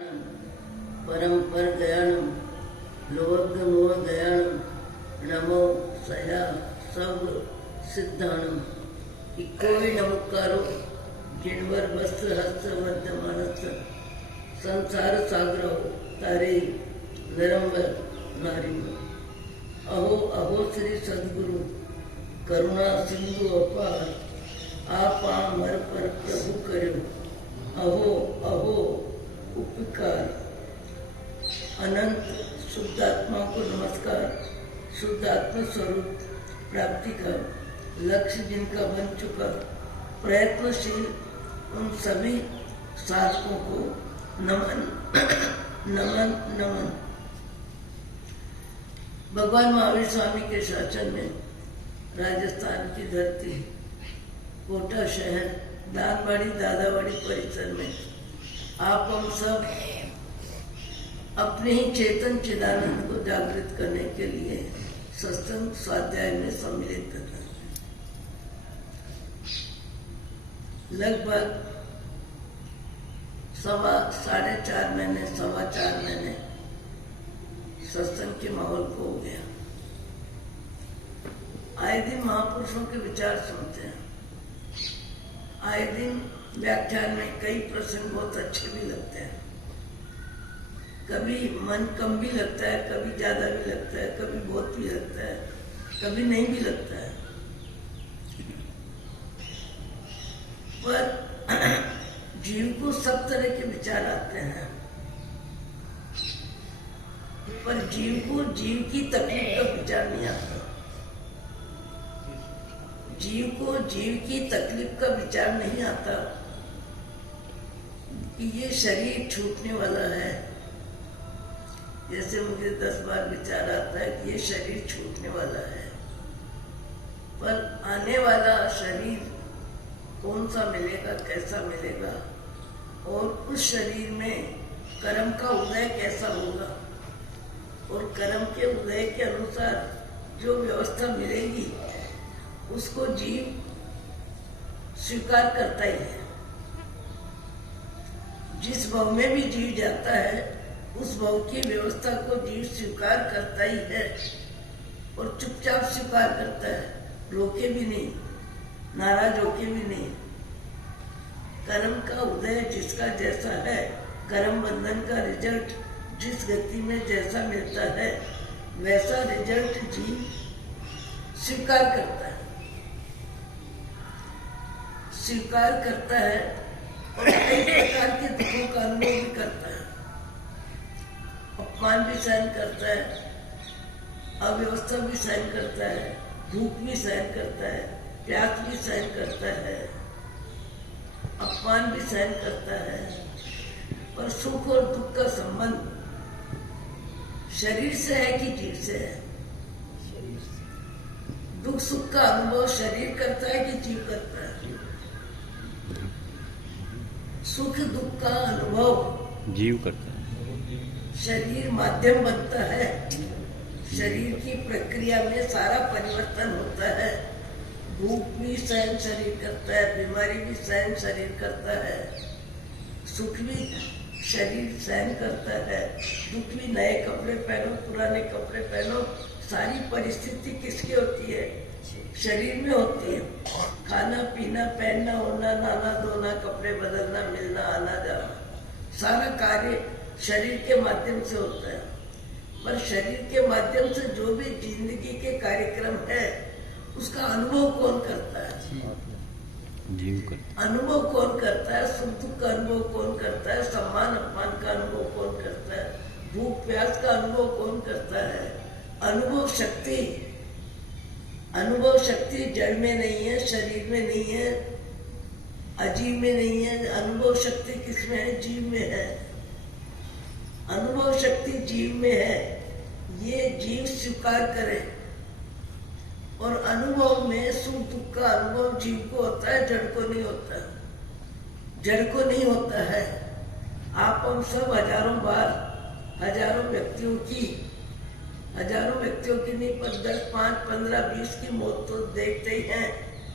परम्पर दयालु लोकनो दयालु नमो सया सब सिद्धाणु इको ही नमस्कारो जिनवर वस्त्र हस्त मध्य मानस संसार सागर तारे निरंबर नारी अहो अहो श्री सदगुरु करुणा सिंधु अपार आपा मर पर प्रभु करो अहो अहो उपकार अनंत शुद्ध आत्मा को नमस्कार। शुद्ध आत्मा स्वरूप प्राप्ति का लक्ष्य जिनका बन चुका प्रयत्नशील उन सभी साधकों को नमन नमन नमन। भगवान महावीर स्वामी के शासन में राजस्थान की धरती कोटा शहर दानवाड़ी दादावाड़ी परिसर में आप हम सब अपने ही चेतन चिदानंद को जागृत करने के लिए सत्संग स्वाध्याय में सम्मिलित करना है। लगभग 4.5 महीने 4.25 महीने सत्संग के माहौल को हो गया। आए दिन महापुरुषों के विचार सुनते हैं, आए दिन व्याख्यान में कई प्रसंग बहुत अच्छे भी लगते हैं, कभी मन कम भी लगता है, कभी ज्यादा भी लगता है, कभी बहुत भी लगता है, कभी नहीं भी लगता है। पर जीव को सब तरह के विचार आते हैं, पर जीव को जीव की तकलीफ का विचार नहीं आता। जीव को जीव की तकलीफ का विचार नहीं आता कि ये शरीर छूटने वाला है। जैसे मुझे 10 बार विचार आता है कि ये शरीर छूटने वाला है, पर आने वाला शरीर कौन सा मिलेगा, कैसा मिलेगा, और उस शरीर में कर्म का उदय कैसा होगा, और कर्म के उदय के अनुसार जो व्यवस्था मिलेगी उसको जीव स्वीकार करता ही है। जिस भाव में भी जीव जाता है उस भाव की व्यवस्था को जीव स्वीकार करता ही है, और चुपचाप स्वीकार करता है, रोके भी नहीं, नाराज होके भी नहीं। कर्म का उदय जिसका जैसा है, कर्म बंधन का रिजल्ट जिस गति में जैसा मिलता है वैसा रिजल्ट जीव स्वीकार करता है, स्वीकार करता है, और कई प्रकार के दुखों का अनुभव भी करता है। अपमान भी सहन करता है, अव्यवस्था भी सहन करता है, भूख भी सहन करता है, प्यास भी सहन करता है, अपमान भी सहन करता है। पर सुख और दुख का संबंध शरीर से है कि जीव से है? दुख सुख का अनुभव शरीर करता है कि जीव करता है? सुख दुख का अनुभव जीव करता है। शरीर माध्यम बनता है, शरीर की प्रक्रिया में सारा परिवर्तन होता है। भूख भी सहन शरीर करता है, बीमारी भी सहन शरीर करता है, सुख भी शरीर सहन करता है, दुख भी। नए कपड़े पहनो, पुराने कपड़े पहनो, सारी परिस्थिति किसकी होती है? शरीर में होती है। खाना पीना, पहनना ओढ़ना, नहाना धोना, कपड़े बदलना, मिलना आना जाना, सारा कार्य शरीर के माध्यम से होता है। पर शरीर के माध्यम से जो भी जिंदगी के कार्यक्रम है उसका अनुभव कौन करता है? जीव का अनुभव कौन करता है? सुख दुख का अनुभव कौन करता है? सम्मान अपमान का अनुभव कौन करता है? भूख प्यास का अनुभव कौन करता है? अनुभव शक्ति जड़ में नहीं है, शरीर में नहीं है, अजीव में नहीं है। अनुभव शक्ति किसमें है? जीव में है। अनुभव शक्ति जीव में है, ये जीव स्वीकार करे। और अनुभव में सुख दुख का अनुभव जीव को होता है, जड़ को नहीं होता। जड़ को नहीं होता है। आप हम सब हजारों बार हजारों व्यक्तियों की नहीं, पर 10 5 15 20 की मौत तो देखते ही हैं,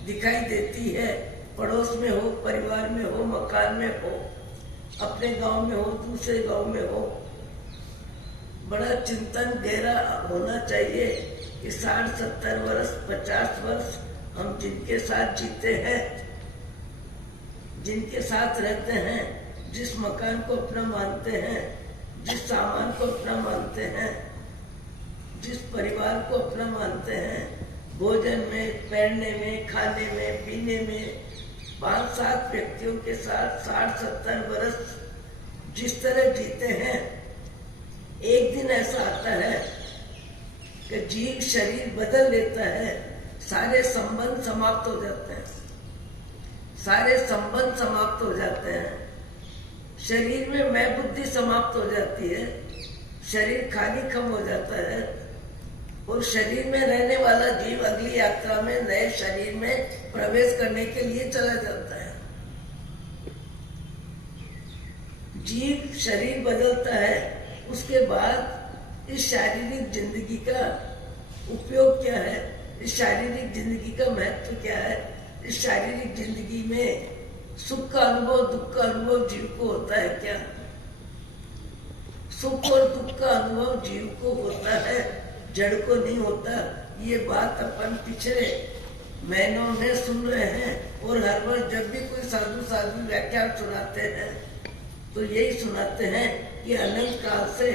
दिखाई देती है। पड़ोस में हो, परिवार में हो, मकान में हो, अपने गांव में हो, दूसरे गांव में हो, बड़ा चिंतन गहरा होना चाहिए कि 60-70 वर्ष 50 वर्ष हम जिनके साथ जीते हैं, जिनके साथ रहते हैं, जिस मकान को अपना मानते हैं, जिस सामान को अपना मानते हैं, जिस परिवार को अपना मानते हैं, भोजन में, पहनने में, खाने में, पीने में, 5-7 व्यक्तियों के साथ 60-70 वर्ष जिस तरह जीते हैं, एक दिन ऐसा आता है कि जीव शरीर बदल लेता है, सारे संबंध समाप्त हो जाते हैं, सारे संबंध समाप्त हो जाते हैं, शरीर में मैं बुद्धि समाप्त हो जाती है, शरीर खाली कम हो जाता है और शरीर में रहने वाला जीव अगली यात्रा में नए शरीर में प्रवेश करने के लिए चला जाता है। जीव शरीर बदलता है, उसके बाद इस शारीरिक जिंदगी का उपयोग क्या है, इस शारीरिक जिंदगी का महत्व क्या है, इस शारीरिक जिंदगी में सुख का अनुभव, दुख का अनुभव जीव को होता है क्या? सुख और दुख का अनुभव जीव को होता है, जड़ को नहीं होता। ये बात अपन पिछले महीनों में सुन रहे हैं और हर बार जब भी कोई साधु व्याख्यान सुनाते हैं तो यही सुनाते हैं कि अनंत काल से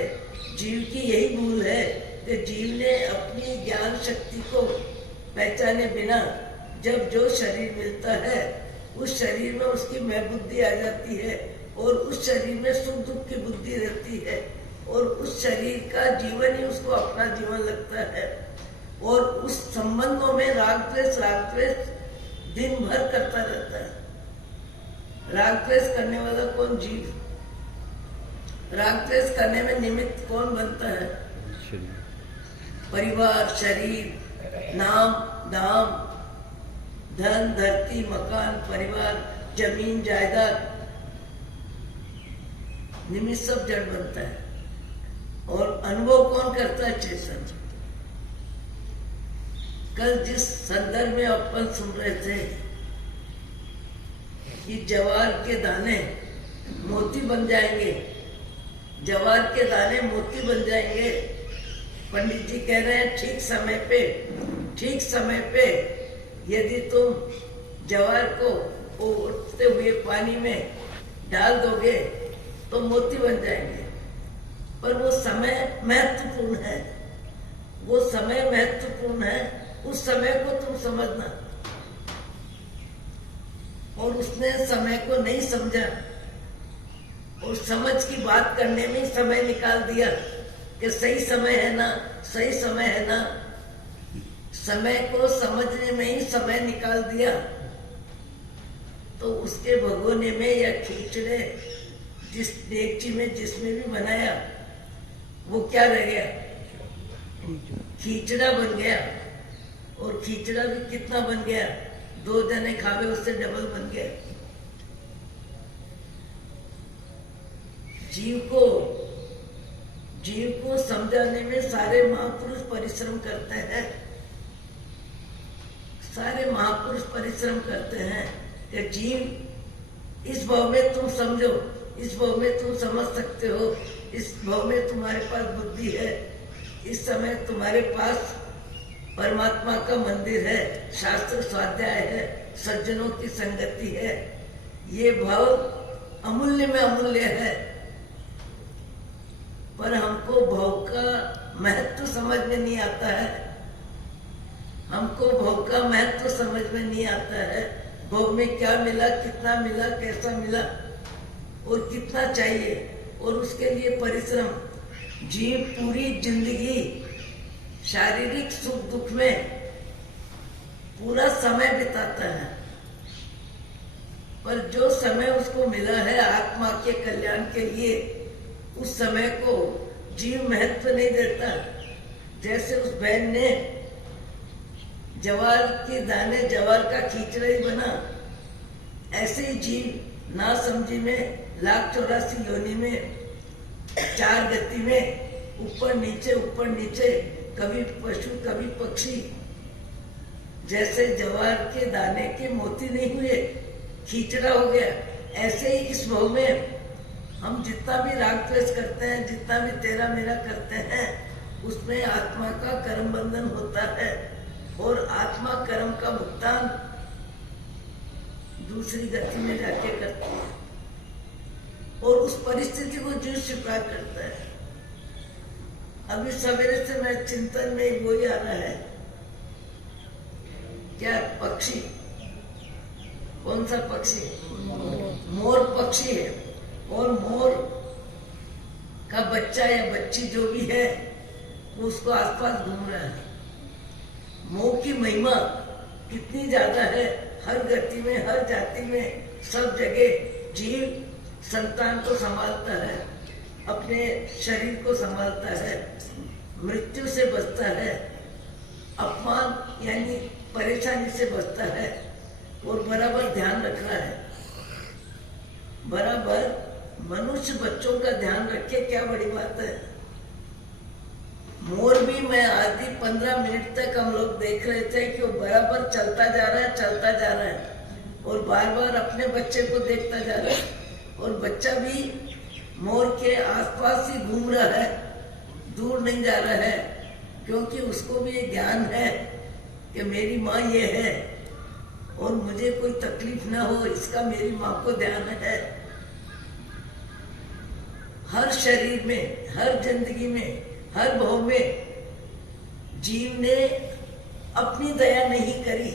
जीव की यही भूल है कि जीव ने अपनी ज्ञान शक्ति को पहचाने बिना जब जो शरीर मिलता है उस शरीर में उसकी मैं बुद्धि आ जाती है और उस शरीर में सुख दुख की बुद्धि रहती है और उस शरीर का जीवन ही उसको अपना जीवन लगता है और उस संबंधों में राग द्वेष दिन भर करता रहता है। राग द्वेष करने वाला कौन? जीव। राग द्वेष करने में निमित्त कौन बनता है? परिवार, शरीर, नाम, दाम, धन, धरती, मकान, परिवार, जमीन, जायदाद, निमित्त सब जड़ बनता है और अनुभव कौन करता है? चेतन। कल जिस संदर्भ में अपन सुन रहे थे कि जवार के दाने मोती बन जाएंगे, जवार के दाने मोती बन जाएंगे, पंडित जी कह रहे हैं ठीक समय पे यदि तुम जवार को उठते हुए पानी में डाल दोगे तो मोती बन जाएंगे। पर वो समय महत्वपूर्ण है, वो समय महत्वपूर्ण है, उस समय को तुम समझना। और उसने समय को नहीं समझा और समझ की बात करने में समय निकाल दिया कि सही समय है ना, सही समय है ना। समय को समझने में ही समय निकाल दिया तो उसके भगोने में या खींचने जिस डेगची में जिसमें भी बनाया वो क्या रह गया? खींचड़ा बन गया। और खींचड़ा भी कितना बन गया? 2 जने खावे उससे डबल बन गया। जीव को समझाने में सारे महापुरुष परिश्रम करते हैं, सारे महापुरुष परिश्रम करते हैं कि जीव इस भाव में तुम समझो, इस भाव में तुम समझ सकते हो, इस भाव में तुम्हारे पास बुद्धि है, इस समय तुम्हारे पास परमात्मा का मंदिर है, शास्त्र स्वाध्याय है, सज्जनों की संगति है। ये भाव अमूल्य में अमूल्य है। पर हमको भाव का महत्व समझ में नहीं आता है, हमको भाव का महत्व समझ में नहीं आता है। भाव में क्या मिला, कितना मिला, कैसा मिला और कितना चाहिए और उसके लिए परिश्रम। जीव पूरी जिंदगी शारीरिक सुख दुख में पूरा समय बिताता है, पर जो समय उसको मिला है आत्मा के कल्याण के लिए, उस समय को जीव महत्व नहीं देता। जैसे उस बहन ने जवार के दाने, जवार का खींचड़ा ही बना, ऐसे ही जीव ना समझी में 1,84 योनि में 4 गति में ऊपर नीचे कभी पशु कभी पक्षी, जैसे जवार के दाने के मोती नहीं हुए, खींचड़ा हो गया, ऐसे ही इस भाव में हम जितना भी राग द्वेष करते हैं, जितना भी तेरा मेरा करते हैं, उसमें आत्मा का कर्म बंधन होता है और आत्मा कर्म का भुगतान दूसरी गति में जाके करती है और उस परिस्थिति को जीव स्वीकार करता है। अभी सवेरे से मैं चिंतन में वही आ रहा है, क्या पक्षी, कौन सा पक्षी? मोर पक्षी है और मोर का बच्चा या बच्ची जो भी है वो उसको आसपास घूम रहा है। मोर की महिमा कितनी ज्यादा है, हर गति में, हर जाति में, सब जगह जीव संतान को संभालता है, अपने शरीर को संभालता है, मृत्यु से बचता है, अपमान यानी परेशानी से बचता है और बराबर ध्यान रख रहा है। बराबर मनुष्य बच्चों का ध्यान रखे, क्या बड़ी बात है। मोर भी मैं आधी 15 मिनट तक हम लोग देख रहे थे कि वो बराबर चलता जा रहा है, चलता जा रहा है और बार बार अपने बच्चे को देखता जा रहा है और बच्चा भी मोर के आसपास ही घूम रहा है, दूर नहीं जा रहा है, क्योंकि उसको भी ये ज्ञान है कि मेरी माँ ये है और मुझे कोई तकलीफ ना हो, इसका मेरी माँ को ध्यान है। हर शरीर में, हर जिंदगी में, हर भाव में जीव ने अपनी दया नहीं करी,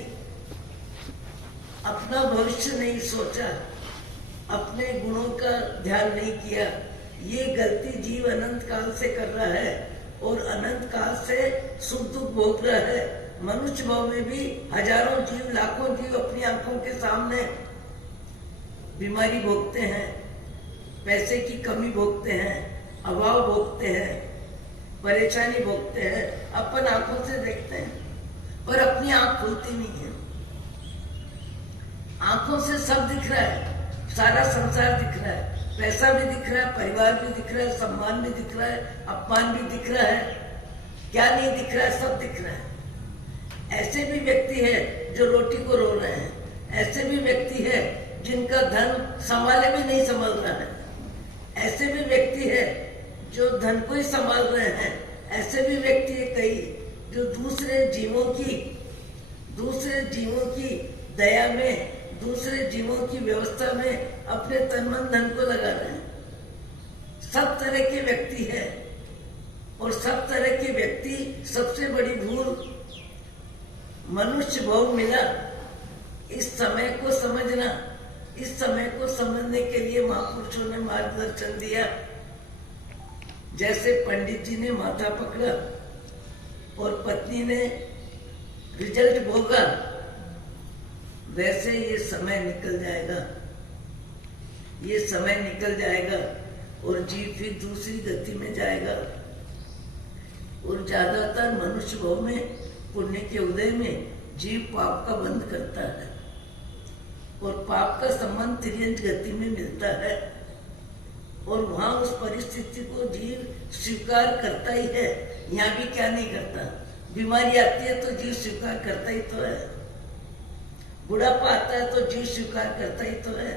अपना भविष्य नहीं सोचा, अपने गुणों का ध्यान नहीं किया। ये गलती जीव अनंत काल से कर रहा है और अनंत काल से सुख दुख भोग रहा है। मनुष्य भाव में भी हजारों जीव, लाखों जीव अपनी आंखों के सामने बीमारी भोगते हैं, पैसे की कमी भोगते हैं, अभाव भोगते हैं, परेशानी भोगते हैं, अपन आंखों से देखते हैं पर अपनी आंख खुलती नहीं है। आंखों से सब दिख रहा है, सारा संसार दिख रहा है, पैसा भी दिख रहा है, परिवार भी दिख रहा है, सम्मान भी दिख रहा है, अपमान भी दिख रहा है, क्या नहीं दिख रहा है, सब दिख रहा है। ऐसे भी व्यक्ति है जो रोटी को रो रहे हैं, ऐसे भी व्यक्ति है जिनका धन संभाले भी नहीं संभाल रहा है, ऐसे भी व्यक्ति है जो धन को ही संभाल रहे हैं, ऐसे भी व्यक्ति है कई जो दूसरे जीवों की दया में, दूसरे जीवों की व्यवस्था में अपने तन मन धन को लगा रहे हैं। सब तरह के व्यक्ति है और सब तरह के व्यक्ति, सबसे बड़ी भूल मनुष्य भाव मिला। इस समय को समझना, इस समय को समझने के लिए महापुरुषों ने मार्गदर्शन दिया। जैसे पंडित जी ने माथा पकड़ा और पत्नी ने रिजल्ट भोगा, वैसे ये समय निकल जाएगा, ये समय निकल जाएगा और जीव फिर दूसरी गति में जाएगा। और ज्यादातर मनुष्य भाव में, पुण्य के उदय में जीव पाप का बंध करता है और पाप का संबंध तिर्यंत गति में मिलता है और वहां उस परिस्थिति को जीव स्वीकार करता ही है। यहाँ भी क्या नहीं करता, बीमारी आती है तो जीव स्वीकार करता ही तो है, बुढ़ापा आता है तो जीव स्वीकार करता ही तो है,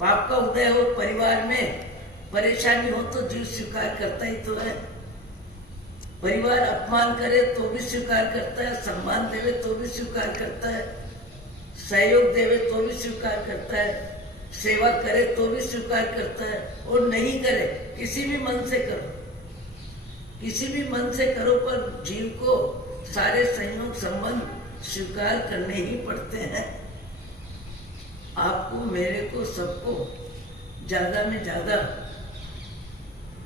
पाप का उदय हो, परिवार में परेशानी हो तो जीव स्वीकार करता ही तो है, परिवार अपमान करे तो भी स्वीकार करता है, सम्मान देवे तो भी स्वीकार करता है, सहयोग देवे तो भी स्वीकार करता है, सेवा करे तो भी स्वीकार करता है और नहीं करे, किसी भी मन से करो, किसी भी मन से करो, पर जीव को सारे संयोग संबंध स्वीकार करने ही पड़ते हैं। आपको, मेरे को, सबको ज्यादा में ज्यादा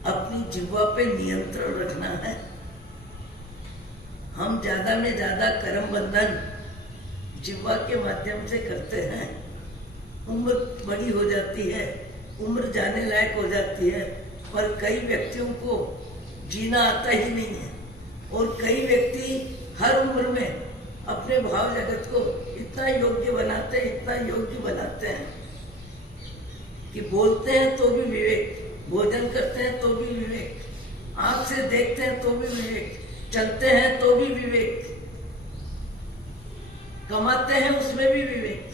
अपनी जिह्वा पे नियंत्रण रखना है। हम ज्यादा में ज्यादा कर्म बंधन जिह्वा के माध्यम से करते हैं। उम्र बड़ी हो जाती है, उम्र जाने लायक हो जाती है, पर कई व्यक्तियों को जीना आता ही नहीं है और कई व्यक्ति हर उम्र में अपने भाव जगत को इतना योग्य बनाते हैं, इतना योग्य बनाते हैं कि बोलते हैं तो भी विवेक, भोजन करते हैं तो भी विवेक, आंख से देखते हैं तो भी विवेक, चलते हैं तो भी विवेक, कमाते हैं उसमें भी विवेक।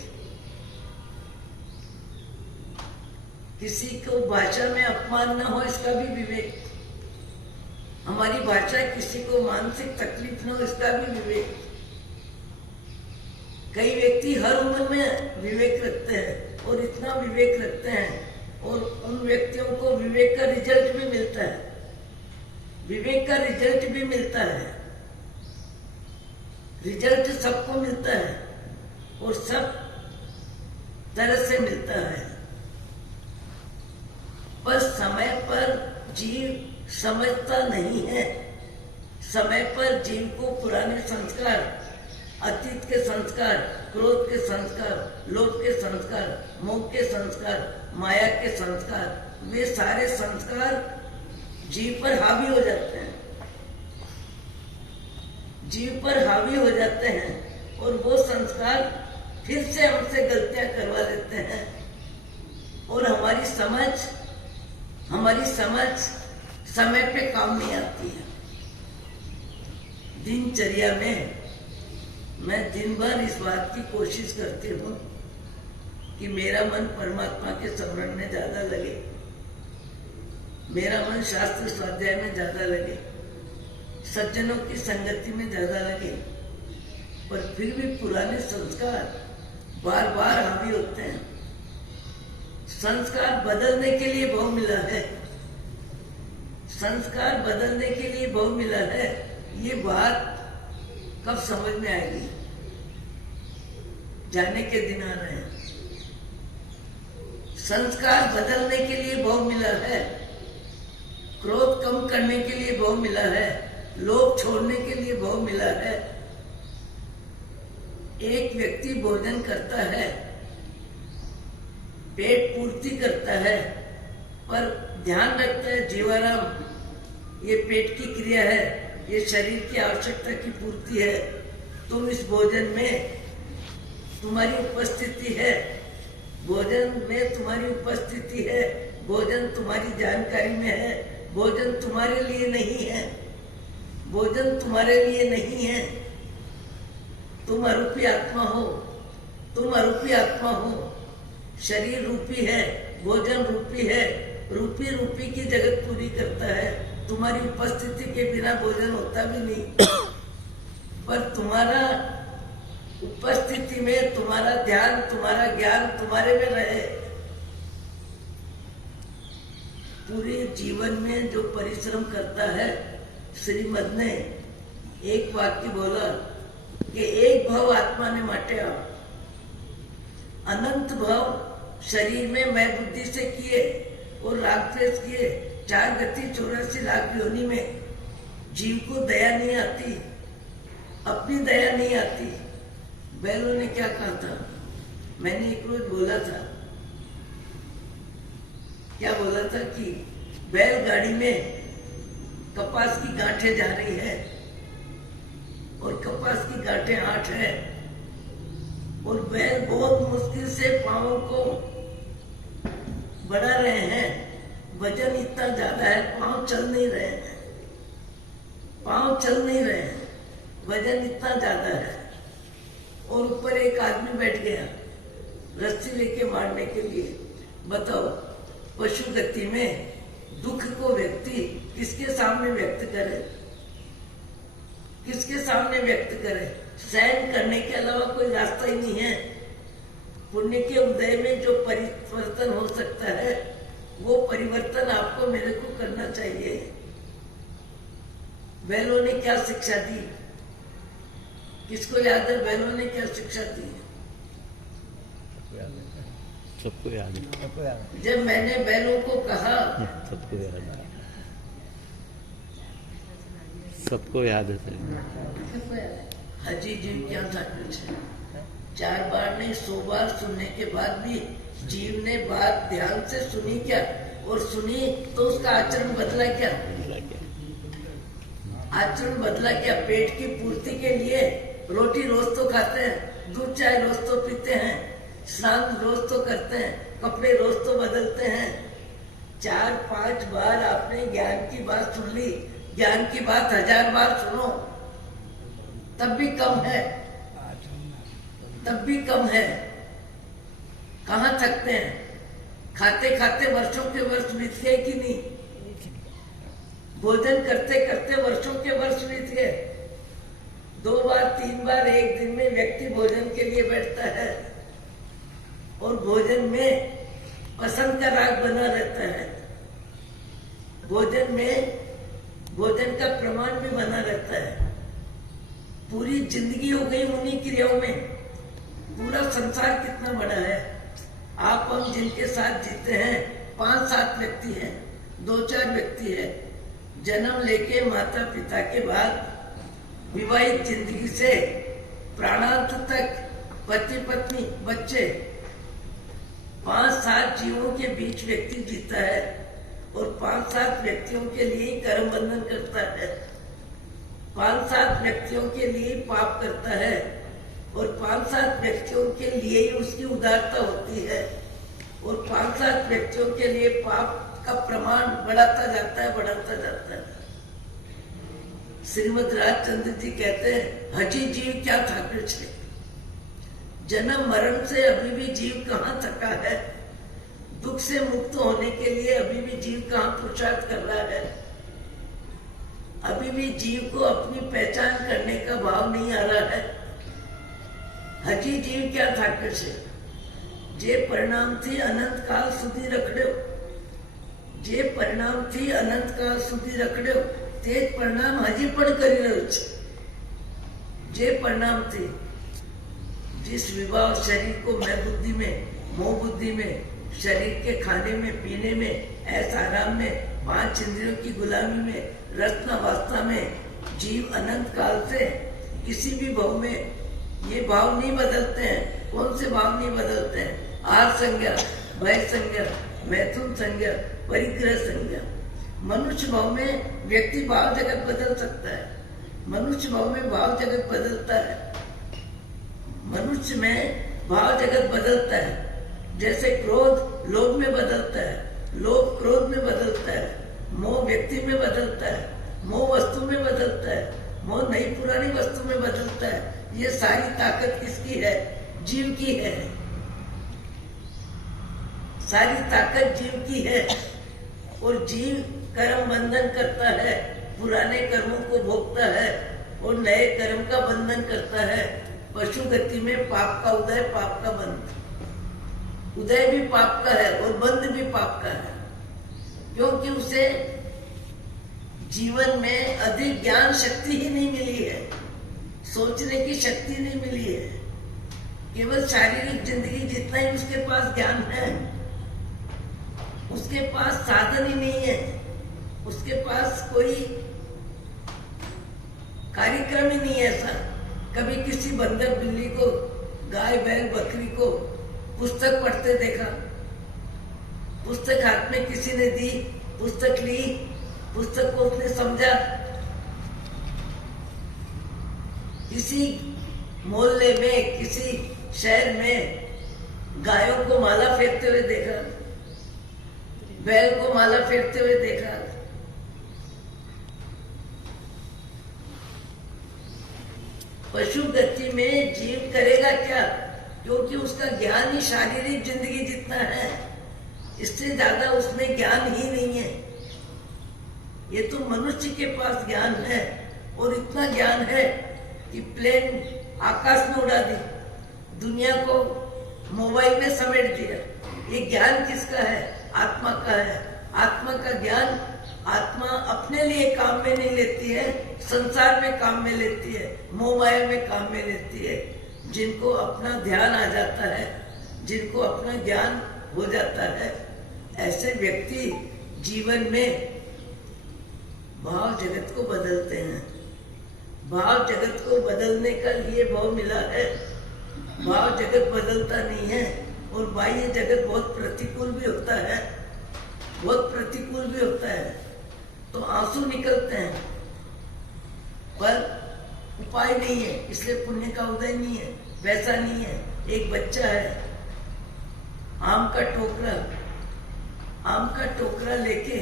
किसी को भाषा में अपमान न हो इसका भी विवेक, हमारी भाषा किसी को मानसिक तकलीफ न हो इसका भी विवेक। कई व्यक्ति हर उम्र में विवेक रखते हैं और इतना विवेक रखते हैं और उन व्यक्तियों को विवेक का रिजल्ट भी मिलता है, विवेक का रिजल्ट भी मिलता है। रिजल्ट सबको मिलता है और सब तरह से मिलता है, पर समय पर जीव समझता नहीं है। समय पर जीव को पुराने संस्कार, अतीत के संस्कार, क्रोध के संस्कार, लोभ के संस्कार, मोह के संस्कार, माया के संस्कार, वे सारे संस्कार जीव पर हावी हो जाते हैं, जीव पर हावी हो जाते हैं और वो संस्कार फिर से हमसे गलतियां करवा लेते हैं और हमारी समझ समय पे काम नहीं आती है। दिनचर्या में मैं दिन भर इस बात की कोशिश करती हूँ कि मेरा मन परमात्मा के स्मरण में ज्यादा लगे, मेरा मन शास्त्र स्वाध्याय में ज्यादा लगे, सज्जनों की संगति में ज्यादा लगे, पर फिर भी पुराने संस्कार बार बार हावी होते हैं। संस्कार बदलने के लिए बहु मिला है, संस्कार बदलने के लिए बहु मिला है। ये बात कब समझ में आएगी? जाने के दिन आ रहे हैं। संस्कार बदलने के लिए बहु मिला है, क्रोध कम करने के लिए बहु मिला है, लोभ छोड़ने के लिए बहु मिला है। एक व्यक्ति भोजन करता है, पेट पूर्ति करता है, पर ध्यान रखता है जीवाराम ये पेट की क्रिया है, ये शरीर की आवश्यकता की पूर्ति है, तुम इस भोजन में तुम्हारी उपस्थिति है, भोजन में तुम्हारी उपस्थिति है, भोजन तुम्हारी जानकारी में है, भोजन तुम्हारे लिए नहीं है, भोजन तुम्हारे लिए नहीं है। तुम अरूपी आत्मा हो, तुम अरूपी आत्मा हो, शरीर रूपी है, भोजन रूपी है, रूपी रूपी की जगत पूरी करता है। तुम्हारी उपस्थिति के बिना भोजन होता भी नहीं, पर तुम्हारा उपस्थिति में तुम्हारा ध्यान, तुम्हारा ज्ञान तुम्हारे में रहे। पूरे जीवन में जो परिश्रम करता है, श्रीमद ने एक वाक्य बोला कि एक भव आत्मा ने माटे अनंत भव शरीर में मैं बुद्धि से किए और राग द्वेष किए, 4 गति 84 लाख योनि में जीव को दया नहीं आती, अपनी दया नहीं आती। बैलों ने क्या कहा था? मैंने एक रोज बोला था, क्या बोला था कि बैलगाड़ी में कपास की गांठें जा रही है और कपास की गांठें 8 है और बैल बहुत मुश्किल से पांवों को बढ़ा रहे हैं, वजन इतना ज्यादा है, पांव चल नहीं रहे हैं, पांव चल नहीं रहे हैं, वजन इतना ज्यादा है। और ऊपर एक आदमी बैठ गया रस्सी लेके मारने के लिए। बताओ, पशु गति में दुख को व्यक्ति किसके सामने व्यक्त करे, किसके सामने व्यक्त करे? सहन करने के अलावा कोई रास्ता ही नहीं है। पुण्य के उदय में जो परिवर्तन हो सकता है, वो परिवर्तन आपको मेरे को करना चाहिए। बैलों ने क्या शिक्षा दी? किसको याद है बैलों ने क्या शिक्षा दी? सबको याद है। जब मैंने बैलों को कहा, सबको याद है, सबको याद है। हाजी जी क्या था कुछ 4 बार नहीं 100 बार सुनने के बाद भी जीव ने बात ध्यान से सुनी क्या? और सुनी तो उसका आचरण बदला क्या? आचरण बदला क्या? पेट की पूर्ति के लिए रोटी रोज तो खाते हैं, दूध चाय रोज तो पीते हैं, स्नान रोज तो करते हैं, कपड़े रोज तो बदलते हैं। 4-5 बार आपने ज्ञान की बात सुन ली, ज्ञान की बात 1000 बार सुनो, तब भी कम है, तब भी कम है। कहाँ थकते हैं? खाते खाते वर्षों के वर्ष बीत गए कि नहीं? भोजन करते करते वर्षों के वर्ष बीत गए। 2 बार 3 बार एक दिन में व्यक्ति भोजन के लिए बैठता है और भोजन में पसंद का राग बना रहता है। भोजन में भोजन का प्रमाण भी बना रहता है। पूरी जिंदगी हो गई उन्हीं क्रियाओं में। पूरा संसार कितना बड़ा है। आप हम जिनके साथ जीते हैं 5-7 व्यक्ति हैं, 2-4 व्यक्ति है। जन्म लेके माता पिता के बाद विवाहित जिंदगी से प्राणांत तक पति पत्नी बच्चे 5-7 जीवों के बीच व्यक्ति जीता है और 5-7 व्यक्तियों के लिए कर्म बंधन करता है। 5-7 व्यक्तियों के लिए पाप करता है और 5-7 व्यक्तियों के लिए ही उसकी उदारता होती है और 5-7 व्यक्तियों के लिए पाप का प्रमाण बढ़ाता जाता है। श्रीमद राजचंद्र जी कहते हैं, हजी जीव क्या ठाकुर छे, जन्म मरण से अभी भी जीव कहाँ थका है। दुख से मुक्त होने के लिए अभी भी जीव कहाँ पुरुषार्थ कर रहा है। अभी भी जीव को अपनी पहचान करने का भाव नहीं आ रहा है। हजी जीव क्या ठाकुर छे, जे परिणाम थी अनंत काल सुधी रखड्यो, જે પરિણામથી અનંતકાળ સુધી રખડ્યો તે જ પરિણામ હજી પણ કરી રહ્યો છે। જે પરિણામથી जिस विवाह शरीर को मैं बुद्धि में, मोह बुद्धि में, शरीर के खाने में, पीने में, ऐसा आराम में, 5 इंद्रियों की गुलामी में, रत्ना वास्ता में जीव अनंत काल से किसी भी भाव में ये भाव नहीं बदलते हैं। कौन से भाव नहीं बदलते हैं? आहार संज्ञा, भय संज्ञा, मैथुन संज्ञा, परिग्रह संज्ञा। मनुष्य भाव में व्यक्ति भाव जगत बदल सकता है। मनुष्य भाव में भाव जगत बदलता है। मनुष्य में भाव जगत बदलता है। जैसे क्रोध लोभ में बदलता है, लोभ क्रोध में बदलता है, मोह व्यक्ति में बदलता है, मोह वस्तु में बदलता है, मोह नई पुरानी वस्तु में बदलता है। ये सारी ताकत किसकी है? जीव की है। सारी ताकत जीव की है और जीव कर्म बंधन करता है, पुराने कर्मों को भोगता है और नए कर्म का बंधन करता है। पशु गति में पाप का उदय, पाप का बंध। उदय भी पाप का है और बंध भी पाप का है, क्योंकि उसे जीवन में अधिक ज्ञान शक्ति ही नहीं मिली है, सोचने की शक्ति नहीं मिली है। केवल शारीरिक जिंदगी जितना ही उसके पास ज्ञान है, उसके पास साधन ही नहीं है, उसके पास कोई कार्यक्रम ही नहीं है। ऐसा कभी किसी बंदर बिल्ली को, गाय बैल बकरी को पुस्तक पढ़ते देखा? पुस्तक हाथ में किसी ने दी, पुस्तक ली, पुस्तक को उसने समझा? किसी मोहल्ले में, किसी शहर में गायों को माला फेरते हुए देखा? बैल को माला फेरते हुए देखा? पशु गति में जीव करेगा क्या? क्योंकि उसका ज्ञान ही शारीरिक जिंदगी जितना है, इससे ज्यादा उसमें ज्ञान ही नहीं है। ये तो मनुष्य के पास ज्ञान है और इतना ज्ञान है कि प्लेन आकाश में उड़ा दी, दुनिया को मोबाइल में समेट दिया। ये ज्ञान किसका है? आत्मा का है। आत्मा का ज्ञान आत्मा अपने लिए काम में नहीं लेती है, संसार में काम में लेती है, मोह माया में काम में लेती है। जिनको अपना ध्यान आ जाता है, जिनको अपना ज्ञान हो जाता है, ऐसे व्यक्ति जीवन में भाव जगत को बदलते हैं। भाव जगत को बदलने का लिए भाव मिला है। भाव जगत बदलता नहीं है और बाह्य जगत बहुत प्रतिकूल भी होता है, बहुत प्रतिकूल भी होता है, तो आंसू निकलते हैं, पर उपाय नहीं है, इसलिए पुण्य का उदय नहीं है। वैसा नहीं है। एक बच्चा है, आम का टोकरा लेके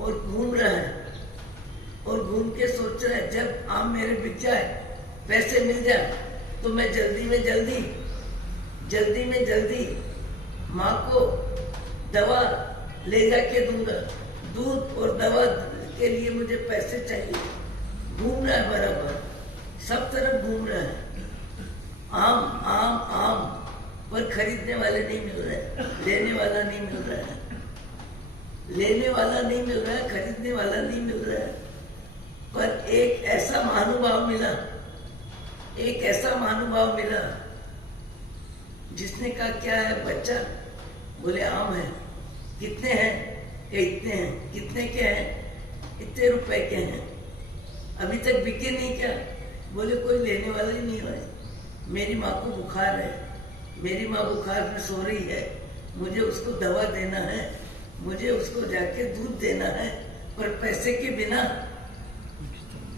और घूम रहा है और घूम के सोच रहा है जब आम मेरे बिक जाए, पैसे मिल जाए, तो मैं जल्दी में जल्दी माँ को दवा ले जाके दूंगा, दूध और दवा के लिए मुझे पैसे चाहिए। घूम रहा है बराबर, सब तरफ घूम रहा है। आम आम आम, पर खरीदने वाले नहीं मिल रहे, लेने वाला नहीं मिल रहा है, लेने वाला नहीं मिल रहा है, खरीदने वाला नहीं मिल रहा है। पर एक ऐसा महानुभाव मिला, एक ऐसा महानुभाव मिला जिसने कहा क्या है बच्चा? बोले आम है। कितने हैं? कि इतने हैं। कितने के हैं? इतने रुपए के हैं। अभी तक बिके नहीं क्या? बोले कोई लेने वाला ही नहीं है। मेरी माँ को बुखार है, मेरी माँ बुखार में सो रही है, मुझे उसको दवा देना है, मुझे उसको जाके दूध देना है। पर पैसे के बिना,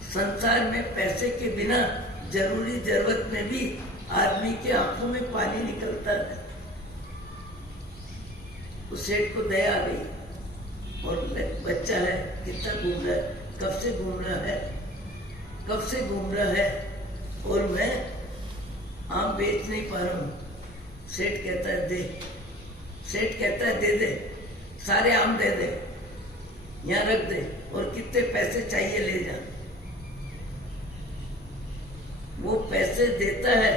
संसार में पैसे के बिना जरूरी जरूरत में भी आदमी के आंखों में पानी निकलता है। उस सेठ को दया आ गई और बच्चा है, कितना घूम रहा है, कब से घूम रहा है, कब से घूम रहा है, और मैं आम बेच नहीं पा रहा हूं। सेठ कहता है दे, सेठ कहता है दे दे, सारे आम दे दे, यहाँ रख दे, और कितने पैसे चाहिए ले जा। वो पैसे देता है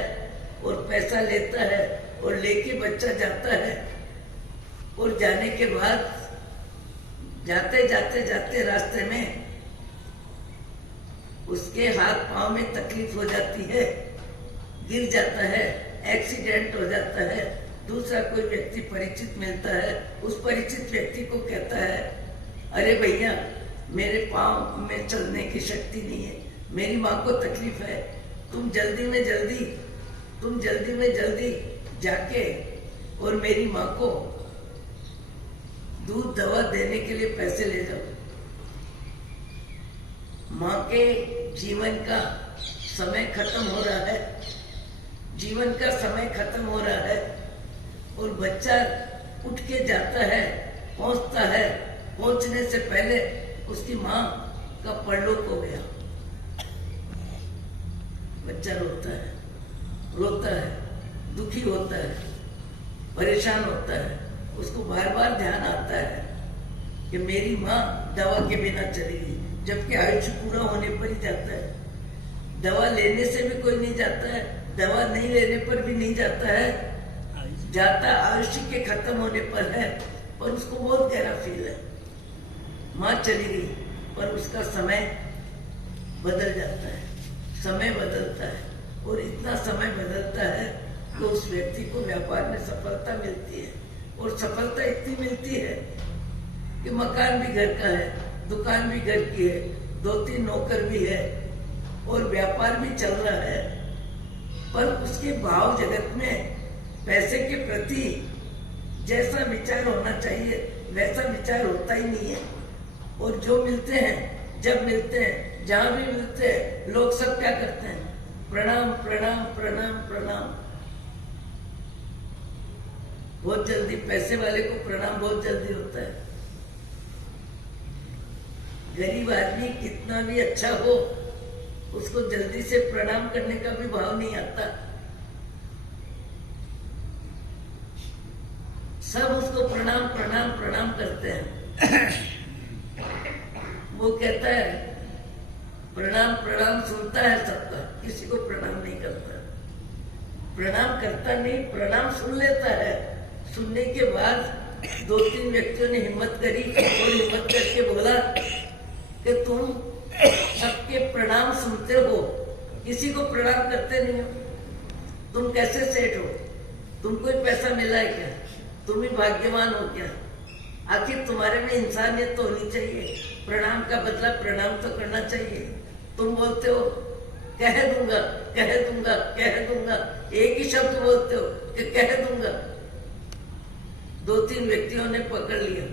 और पैसा लेता है और लेके बच्चा जाता है। और जाने के बाद जाते जाते जाते रास्ते में उसके हाथ पांव में तकलीफ हो जाती है, गिर जाता है, एक्सीडेंट हो जाता है। दूसरा कोई व्यक्ति परिचित मिलता है, उस परिचित व्यक्ति को कहता है अरे भैया मेरे पांव में चलने की शक्ति नहीं है, मेरी माँ को तकलीफ है, तुम जल्दी में जल्दी जाके और मेरी माँ को दूध दवा देने के लिए पैसे ले जाओ। माँ के जीवन का समय खत्म हो रहा है, जीवन का समय खत्म हो रहा है, और बच्चा उठ के जाता है, पहुंचता है, पहुंचने से पहले उसकी माँ का परलोक हो गया। बच्चा रोता है, दुखी होता है, परेशान होता है, उसको बार बार ध्यान आता है कि मेरी माँ दवा के बिना चलेगी, जबकि आयुष्य पूरा होने पर ही जाता है। दवा लेने से भी कोई नहीं जाता है, दवा नहीं लेने पर भी नहीं जाता है, जाता आयुष्य के खत्म होने पर है। पर उसको बहुत गहरा फील है, माँ चली गई, पर उसका समय बदल जाता है, समय बदलता है, और इतना समय बदलता है कि उस व्यक्ति को व्यापार में सफलता मिलती है। और सफलता इतनी मिलती है कि मकान भी घर का है, दुकान भी घर की है, 2-3 नौकर भी है, और व्यापार भी चल रहा है। पर उसके भाव जगत में पैसे के प्रति जैसा विचार होना चाहिए वैसा विचार होता ही नहीं है। और जो मिलते हैं, जब मिलते हैं, जहां भी मिलते हैं, लोग सब क्या करते हैं? प्रणाम प्रणाम प्रणाम प्रणाम। बहुत जल्दी पैसे वाले को प्रणाम बहुत जल्दी होता है। गरीब आदमी कितना भी अच्छा हो, उसको जल्दी से प्रणाम करने का भी भाव नहीं आता। सब उसको प्रणाम प्रणाम प्रणाम करते हैं। वो कहता है प्रणाम प्रणाम, सुनता है सबका, किसी को प्रणाम नहीं करता। प्रणाम करता नहीं, प्रणाम सुन लेता है। सुनने के बाद 2-3 व्यक्तियों ने हिम्मत करी और हिम्मत करके बोला कि तुम सबके प्रणाम सुनते हो, किसी को प्रणाम करते नहीं हो, तुम कैसे सेठ हो? तुमको ही पैसा मिला है क्या? तुम ही भाग्यवान हो क्या? आखिर तुम्हारे में इंसानियत तो होनी चाहिए, प्रणाम का बदला प्रणाम तो करना चाहिए। तुम बोलते हो कह दूंगा कह दूंगा कह दूंगा, एक ही शब्द बोलते हो कि कह दूंगा। 2-3 व्यक्तियों ने पकड़ लिया,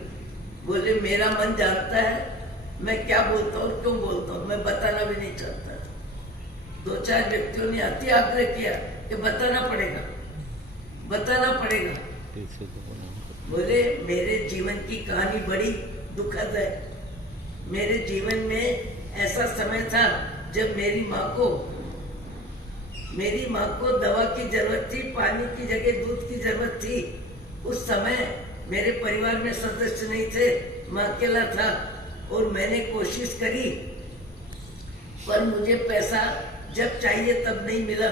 बोले मेरा मन जानता है मैं क्या बोलता हूँ, क्यों बोलता हूँ, मैं बताना भी नहीं चाहता। 2-4 व्यक्तियों ने अति आग्रह किया कि बताना पड़ेगा, बताना पड़ेगा। बोले मेरे जीवन की कहानी बड़ी दुखद है। मेरे जीवन में ऐसा समय था जब मेरी माँ को दवा की जरूरत थी, पानी की जगह दूध की जरूरत थी, उस समय मेरे परिवार में सदस्य नहीं थे, मैं अकेला था और मैंने कोशिश करी, पर मुझे पैसा जब चाहिए तब नहीं मिला।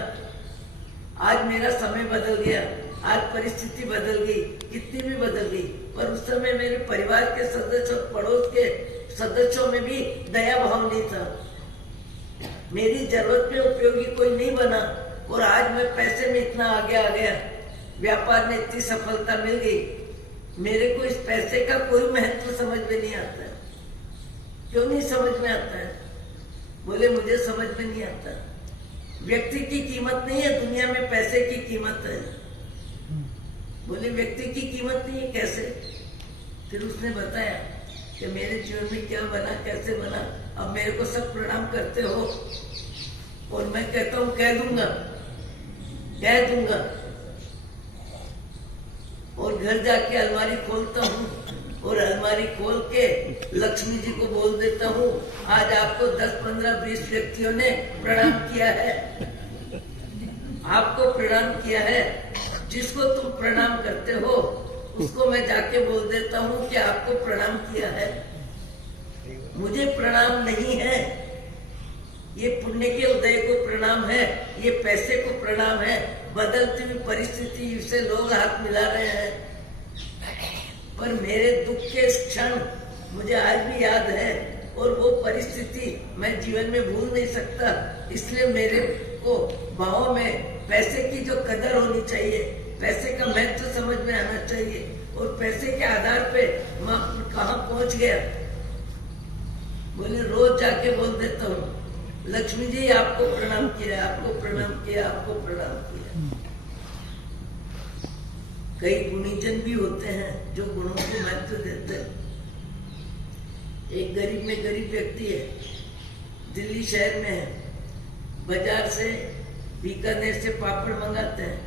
आज मेरा समय बदल गया, आज परिस्थिति बदल गई, कितनी भी बदल गई, पर उस समय मेरे परिवार के सदस्य और पड़ोस के सदस्यों में भी दया भाव नहीं था। मेरी जरूरत में उपयोगी कोई नहीं बना और आज मैं पैसे में इतना आगे आ गया, व्यापार में इतनी सफलता मिल गई, मेरे को इस पैसे का कोई महत्व समझ में नहीं आता है। क्यों नहीं समझ में आता है? बोले मुझे समझ में नहीं आता। व्यक्ति की कीमत नहीं है दुनिया में, पैसे की कीमत है। बोले व्यक्ति की कीमत नहीं है, कैसे? फिर उसने बताया कि मेरे जीवन में क्या बना, कैसे बना। अब मेरे को सब प्रणाम करते हो और मैं कहता हूँ कह दूंगा और घर जाके अलमारी खोलता हूँ और अलमारी खोल के लक्ष्मी जी को बोल देता हूँ, आज आपको 10, 15, 20 व्यक्तियों ने प्रणाम किया है, आपको प्रणाम किया है। जिसको तुम प्रणाम करते हो उसको मैं जाके बोल देता हूँ कि आपको प्रणाम किया है। मुझे प्रणाम नहीं है, ये पुण्य के उदय को प्रणाम है, ये पैसे को प्रणाम है। बदलती हुई परिस्थिति से लोग हाथ मिला रहे हैं, पर मेरे दुख के क्षण मुझे आज भी याद है और वो परिस्थिति मैं जीवन में भूल नहीं सकता। इसलिए मेरे को भावों में पैसे की जो कदर होनी चाहिए, पैसे का महत्व समझ में आना चाहिए और पैसे के आधार पे मैं कहाँ पहुंच गया। बोले रोज जाके बोल देता हूँ, लक्ष्मी जी आपको प्रणाम किया, आपको प्रणाम किया, आपको प्रणाम किया। कई गुणीजन भी होते हैं जो गुणों को महत्व देते हैं। एक गरीब में गरीब व्यक्ति है, दिल्ली शहर में है, बाजार से बीकानेर से पापड़ मंगाते हैं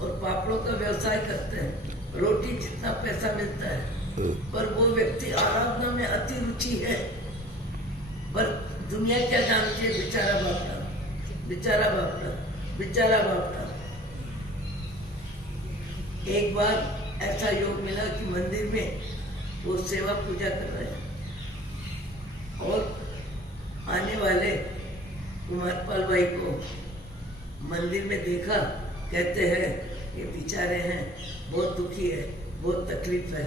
और पापड़ों का व्यवसाय करते हैं। रोटी जितना पैसा मिलता है, पर वो व्यक्ति आराधना में अति रुचि है, पर दुनिया क्या जानती है, बेचारा बापड़ा, बेचारा बापड़ा, बेचारा बापड़ा। एक बार ऐसा योग मिला कि मंदिर में वो सेवा पूजा कर रहे हैं और आने वाले कुमारपाल भाई को मंदिर में देखा, कहते हैं ये बेचारे हैं, बहुत दुखी है, बहुत तकलीफ है,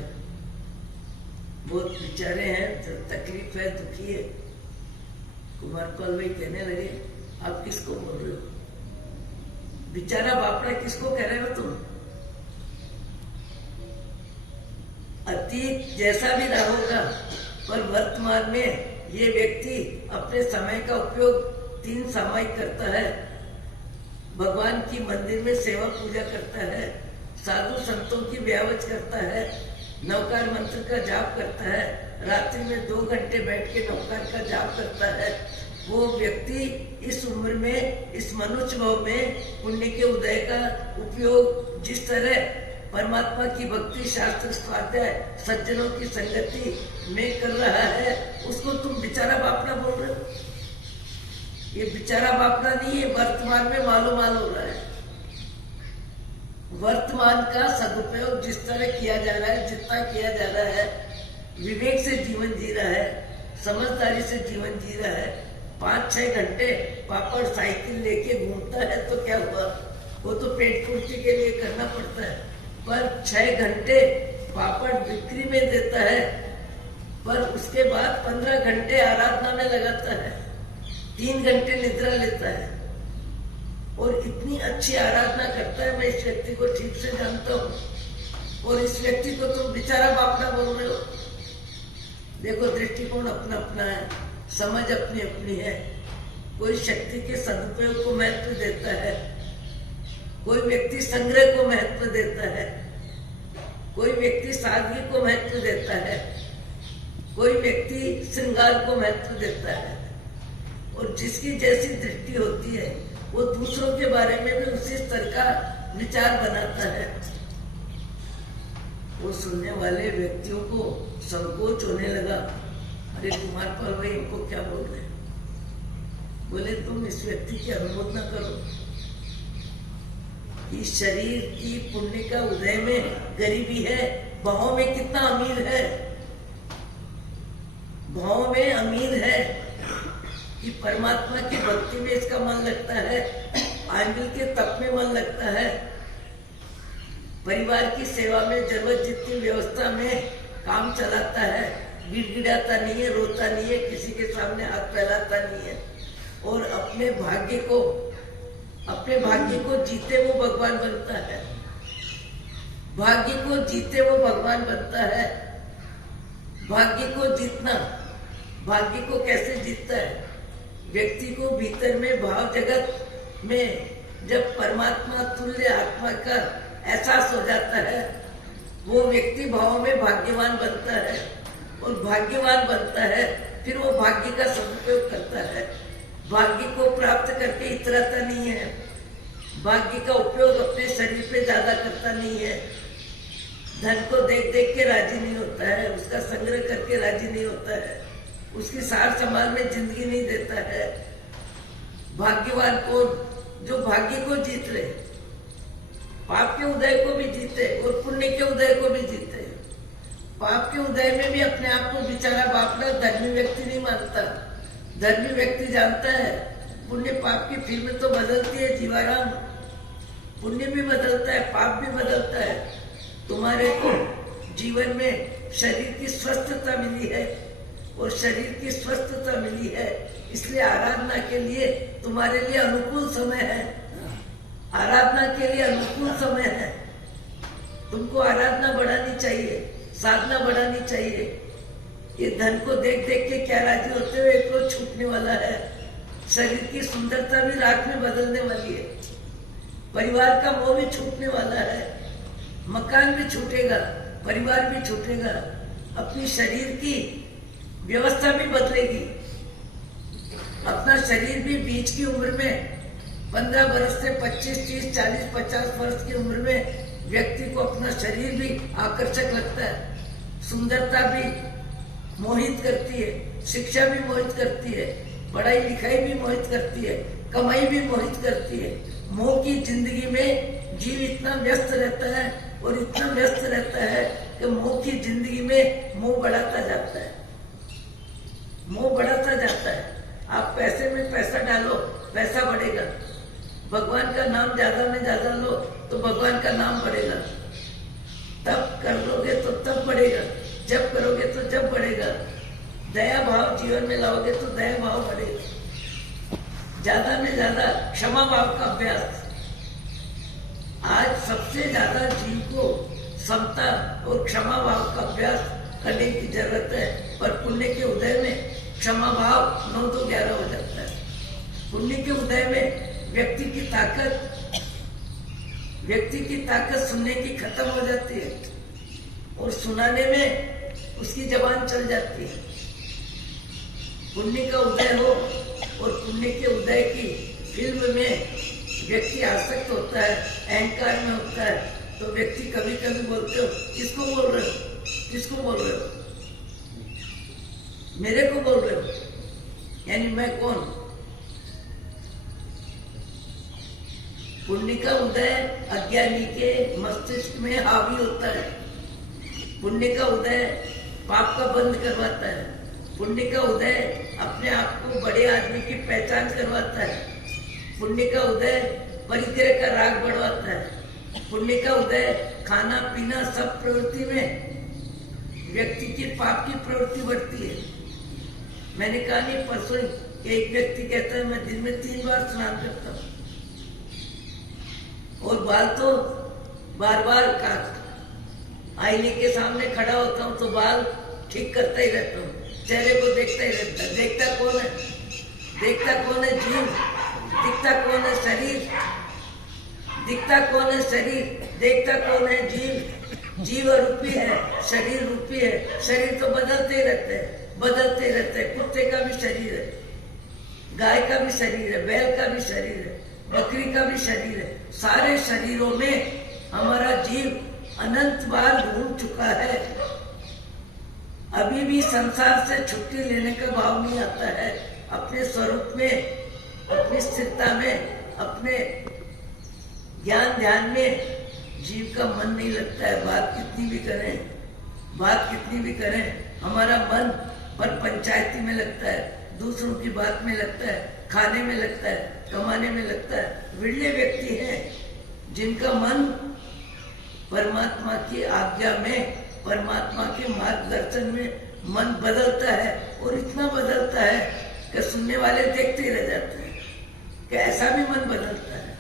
बहुत बेचारे हैं, तकलीफ है, दुखी है। कुमारपाल भाई कहने लगे, आप किसको बोल रहे हो? बेचारा बापड़ा किसको कह रहे हो तुम? अतीत जैसा भी रहा होगा, पर वर्तमान में ये व्यक्ति अपने समय का उपयोग 3 सामायिक करता है। भगवान की मंदिर में सेवा पूजा करता है, साधु संतों की व्यावच करता है, नवकार मंत्र का जाप करता है, रात्रि में 2 घंटे बैठ के नवकार का जाप करता है। वो व्यक्ति इस उम्र में, इस मनुष्य भाव में पुण्य के उदय का उपयोग जिस तरह परमात्मा की भक्ति, शास्त्र स्वाध्याय, सज्जनों की संगति में कर रहा है, उसको तुम बेचारा बापड़ा बोल रहे हो। ये बेचारा बापड़ा नहीं है, वर्तमान में मालूम हो रहा है। वर्तमान का सदुपयोग जिस तरह किया जा रहा है, जितना किया जा रहा है, विवेक से जीवन जी रहा है, समझदारी से जीवन जी रहा है। 5-6 घंटे पापड़ साइकिल लेके घूमता है तो क्या हुआ, वो तो पेट पूर्ति के लिए करना पड़ता है, पर 6 घंटे पापड़ बिक्री में देता है, पर उसके बाद 15 घंटे आराधना में लगाता है, 3 घंटे निद्रा लेता है और इतनी अच्छी आराधना करता है। मैं इस व्यक्ति को ठीक से जानता हूँ और इस व्यक्ति को तुम बेचारा बापड़ा बोल रहे हो। देखो दृष्टिकोण अपना अपना है, समझ अपनी अपनी है। कोई शक्ति के सदुपयोग को महत्व देता है, कोई व्यक्ति संग्रह को महत्व देता है, कोई व्यक्ति सादगी को महत्व देता है, कोई व्यक्ति श्रृंगार को महत्व देता है। और जिसकी जैसी दृष्टि होती है वो दूसरों के बारे में भी उसी स्तर का विचार बनाता है। वो सुनने वाले व्यक्तियों को संकोच होने लगा, अरे कुमारपाल भाई इनको क्या बोल रहे हैं? बोले तुम इस व्यक्ति की अनुमोदना करो, कि शरीर की पुण्य का उदय में गरीबी है, भाव में कितना अमीर है, भाव में अमीर है कि परमात्मा की भक्ति में इसका मन लगता है, आंबिल के तप में मन लगता है, परिवार की सेवा में जरूरत जितनी व्यवस्था में काम चलाता है, गिड़गिड़ाता नहीं है, रोता नहीं है, किसी के सामने हाथ फैलाता नहीं है, और अपने भाग्य को जीते वो भगवान बनता है। भाग्य को जीते वो भगवान बनता है। भाग्य को जीतना, भाग्य को कैसे जीतता है? व्यक्ति को भीतर में भाव जगत में जब परमात्मा तुल्य आत्मा का एहसास हो जाता है, वो व्यक्ति भाव में भाग्यवान बनता है, और भाग्यवान बनता है फिर वो भाग्य का सदुपयोग करता है। भाग्य को प्राप्त करके इतराता नहीं है, भाग्य का उपयोग अपने शरीर पे ज्यादा करता नहीं है, धन को देख देख के राजी नहीं होता है, उसका संग्रह करके राजी नहीं होता है, उसकी सार संभाल में जिंदगी नहीं देता है। भाग्यवान को जो भाग्य को जीत रहे, पाप के उदय को भी जीते और पुण्य के उदय को भी जीते। पाप के उदय में भी अपने आप को बेचारा बापला धर्मी व्यक्ति नहीं मानता। धर्मी व्यक्ति जानता है पुण्य पाप की फिल्म तो बदलती है जीवाराम, पुण्य भी बदलता है, पाप भी बदलता है। तुम्हारे को जीवन में शरीर की स्वस्थता मिली है, और शरीर की स्वस्थता मिली है इसलिए आराधना के लिए तुम्हारे लिए अनुकूल समय है। आराधना के लिए अनुकूल समय है। तुमको आराधना बढ़ानी चाहिए, साधना बढ़ानी चाहिए। ये धन को देख देख के क्या राजी होते हुए एक रोज छूटने वाला है। शरीर की सुंदरता भी राख में बदलने वाली है। परिवार का मोह भी छूटने वाला है। मकान भी छूटेगा, परिवार भी छूटेगा, अपनी शरीर की व्यवस्था भी बदलेगी। अपना शरीर भी बीच की उम्र में 15 वर्ष से 25, 30, 40, 50 वर्ष की उम्र में व्यक्ति को अपना शरीर भी आकर्षक लगता है। सुंदरता भी मोहित करती है, शिक्षा भी मोहित करती है, पढ़ाई लिखाई भी मोहित करती है, कमाई भी मोहित करती है। मोह की जिंदगी में जीव इतना व्यस्त रहता है और इतना व्यस्त रहता है कि मोह की जिंदगी में मोह बढ़ाता जाता है, मोह बढ़ाता जाता है। आप पैसे में पैसा डालो, पैसा बढ़ेगा। भगवान का नाम ज्यादा में ज्यादा लो तो भगवान का नाम बढ़ेगा। तब कर लोगे तो तब बढ़ेगा, जब करोगे तो जब बढ़ेगा। दया भाव जीवन में लाओगे तो दया भाव बढ़ेगा। ज्यादा में ज्यादा क्षमा भाव का अभ्यास। आज सबसे ज्यादा जीव को समता और क्षमा भाव का अभ्यास करने की जरूरत है। पर पुण्य के उदय में क्षमा भाव 9 to 11 हो जाता है। पुण्य के उदय में व्यक्ति की ताकत सुनने की खत्म हो जाती है और सुनाने में उसकी जबान चल जाती है। पुण्य का उदय हो और पुण्य के उदय की फिल्म में व्यक्ति आसक्त होता है, अहंकार में होता है, तो व्यक्ति कभी कभी बोलते हो किसको बोल रहे हो, किसको बोल रहे हो, मेरे को बोल रहे हो, यानी मैं कौन। पुण्य का उदय अज्ञानी के मस्तिष्क में हावी होता है। पुण्य का उदय पाप का बंद करवाता है। पुण्य का उदय अपने आप को बड़े आदमी की पहचान करवाता है। पुण्य का उदय परिग्रह का राग बढ़वाता है। पुण्य का उदय खाना पीना सब प्रवृत्ति में व्यक्ति की पाप की प्रवृत्ति बढ़ती है। मैंने कहा नहीं परसों एक व्यक्ति कहता है मैं दिन में 3 बार स्नान करता हूँ और बाल तो बार बार काट, आईने के सामने खड़ा होता हूँ तो बाल ठीक करता ही रहता हूँ, चेहरे को देखता ही रहता है। देखता कौन है? देखता कौन है? जीव। दिखता कौन है? शरीर। दिखता कौन है? शरीर। देखता कौन है? जीव। जीव रूपी है, शरीर रूपी है। शरीर तो बदलते ही रहते हैं, बदलते रहते हैं। कुत्ते का भी शरीर है, गाय का भी शरीर है, बैल का भी शरीर है, बकरी का भी शरीर है। सारे शरीरों में हमारा जीव अनंत बार घूम चुका है। अभी भी संसार से छुट्टी लेने का भाव नहीं आता है। अपने स्वरूप में, अपनी स्थिरता में, अपने ज्ञान ध्यान में जीव का मन नहीं लगता है। बात कितनी भी करें हमारा मन पर पंचायती में लगता है, दूसरों की बात में लगता है, खाने में लगता है, कमाने में लगता है। विरले व्यक्ति हैं जिनका मन परमात्मा की आज्ञा में, परमात्मा के मार्गदर्शन में मन बदलता है, और इतना बदलता है कि सुनने वाले देखते ही रह जाते हैं कि ऐसा भी मन बदलता है।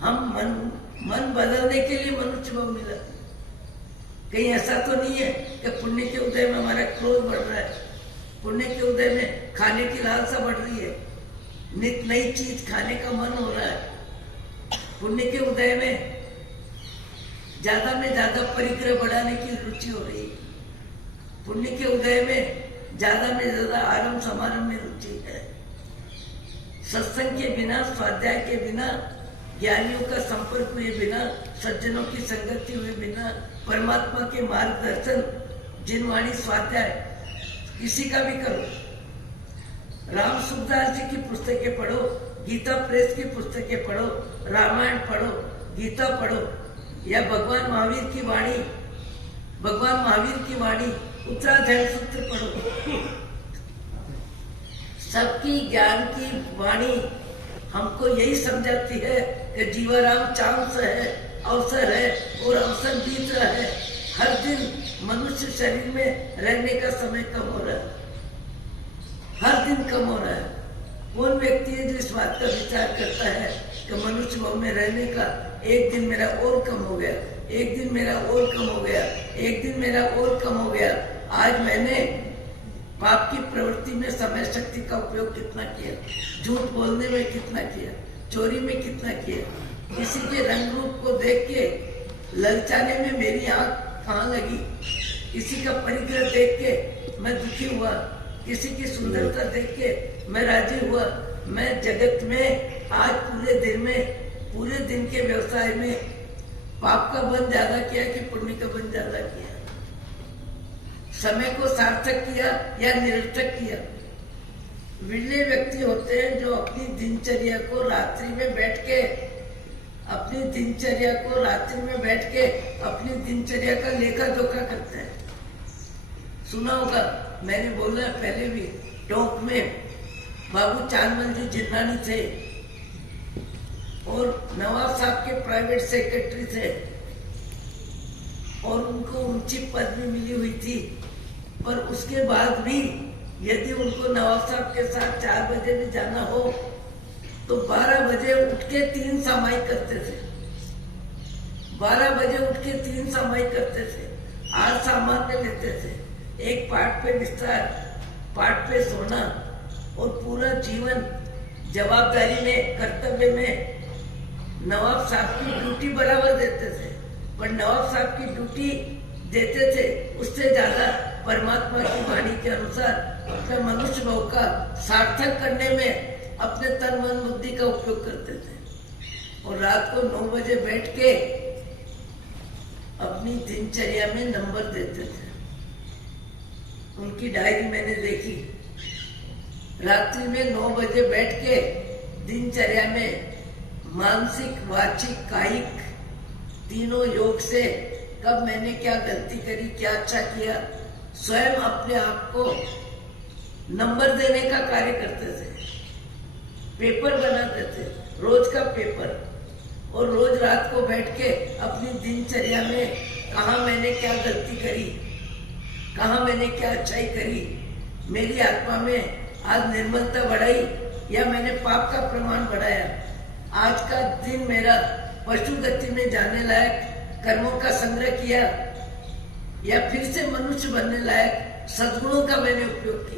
हम मन बदलने के लिए मनुष्य भाव मिला। कहीं ऐसा तो नहीं है कि पुण्य के उदय में हमारा क्रोध बढ़ रहा है, पुण्य के उदय में खाने की लालसा बढ़ रही है, नित नई चीज खाने का मन हो रहा है, पुण्य के उदय में ज्यादा परिग्रह बढ़ाने की रुचि हो रही है, पुण्य के उदय में ज्यादा आरंभ समारंभ में रुचि है। सत्संग के बिना, स्वाध्याय के बिना, ज्ञानियों का संपर्क हुए बिना, सज्जनों की संगति हुए बिना, परमात्मा के मार्गदर्शन, जिनवाणी स्वाध्याय किसी का भी करो, राम सुखदास जी की पुस्तकें पढ़ो, गीता प्रेस की पुस्तकें पढ़ो, रामायण पढ़ो, गीता पढ़ो, या भगवान महावीर की वाणी उत्तराध्याय सूत्र पढ़ो। सबकी ज्ञान की वाणी हमको यही समझाती है कि जीवाराम चांस है, अवसर है, और अवसर बीत रहा है। हर दिन मनुष्य शरीर में रहने का समय कम हो रहा है, हर दिन कम हो रहा है। कौन व्यक्ति है जो इस बात का विचार करता है कि मनुष्य भाव में रहने का एक दिन मेरा और कम हो गया, एक दिन मेरा और कम हो गया, एक दिन मेरा और कम हो गया। आज मैंने पाप की प्रवृत्ति में समय शक्ति का उपयोग कितना किया, झूठ बोलने में कितना किया, चोरी में कितना किया, किसी के रंग रूप को देख के ललचाने में मेरी आंख कहाँ लगी, किसी का परिग्रह देख के मैं दुखी हुआ, किसी की सुंदरता देख के मैं राजी हुआ। मैं जगत में आज पूरे दिन के व्यवसाय में पाप का बन ज्यादा किया कि पुण्य का बन ज्यादा किया, समय को सार्थक किया या निरर्थक किया। विरले व्यक्ति होते हैं जो अपनी दिनचर्या को रात्रि में बैठ के अपनी दिनचर्या का लेखा जोखा करते हैं। सुना होगा, मैंने बोला पहले भी, टोंक में बाबू चांदमल जी जिन्नानी थे और नवाब साहब के प्राइवेट सेक्रेटरी थे, और उनको ऊंची पदवी मिली हुई थी। पर उसके बाद भी यदि उनको नवाब साहब के साथ 4 बजे भी जाना हो तो 12 बजे उठ के 3 सामायिक करते थे, 12 बजे उठ के 3 सामायिक करते थे। 8 सामान्य लेते थे, एक पाठ पे विस्तार, पाठ पे सोना, और पूरा जीवन जवाबदारी में, कर्तव्य में नवाब साहब की ड्यूटी बराबर देते थे। पर नवाब साहब की ड्यूटी देते थे, उससे ज्यादा परमात्मा की वाणी के अनुसार अपने मनुष्य भाव का सार्थक करने में अपने तन मन बुद्धि का उपयोग करते थे। और रात को 9 बजे बैठ के अपनी दिनचर्या में नंबर देते थे। उनकी डायरी मैंने देखी, रात्रि में 9 बजे बैठ के दिनचर्या में मानसिक, वाचिक, कायिक तीनों योग से कब मैंने क्या गलती करी, क्या अच्छा किया, स्वयं अपने आप को नंबर देने का कार्य करते थे। पेपर बनाते थे, रोज का पेपर, और रोज रात को बैठ के अपनी दिनचर्या में कहाँ मैंने क्या गलती करी, कहाँ मैंने क्या अच्छाई करी, मेरी आत्मा में आज निर्मलता बढ़ाई या मैंने पाप का प्रमाण बढ़ाया, आज का दिन मेरा पशु गति में जाने लायक कर्मों का संग्रह किया या फिर से मनुष्य बनने लायक सद्गुणों का मैंने उपयोग किया।